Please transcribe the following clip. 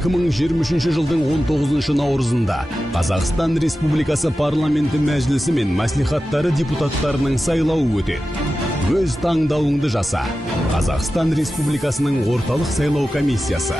2023 жылдың 19 наурызында Қазақстан Республикасы парламенті мәжілісі мен мәслихаттары депутаттарының сайлауы өтеді. Өз таңдауыңды жаса. Қазақстан Республикасының орталық сайлау комиссиясы.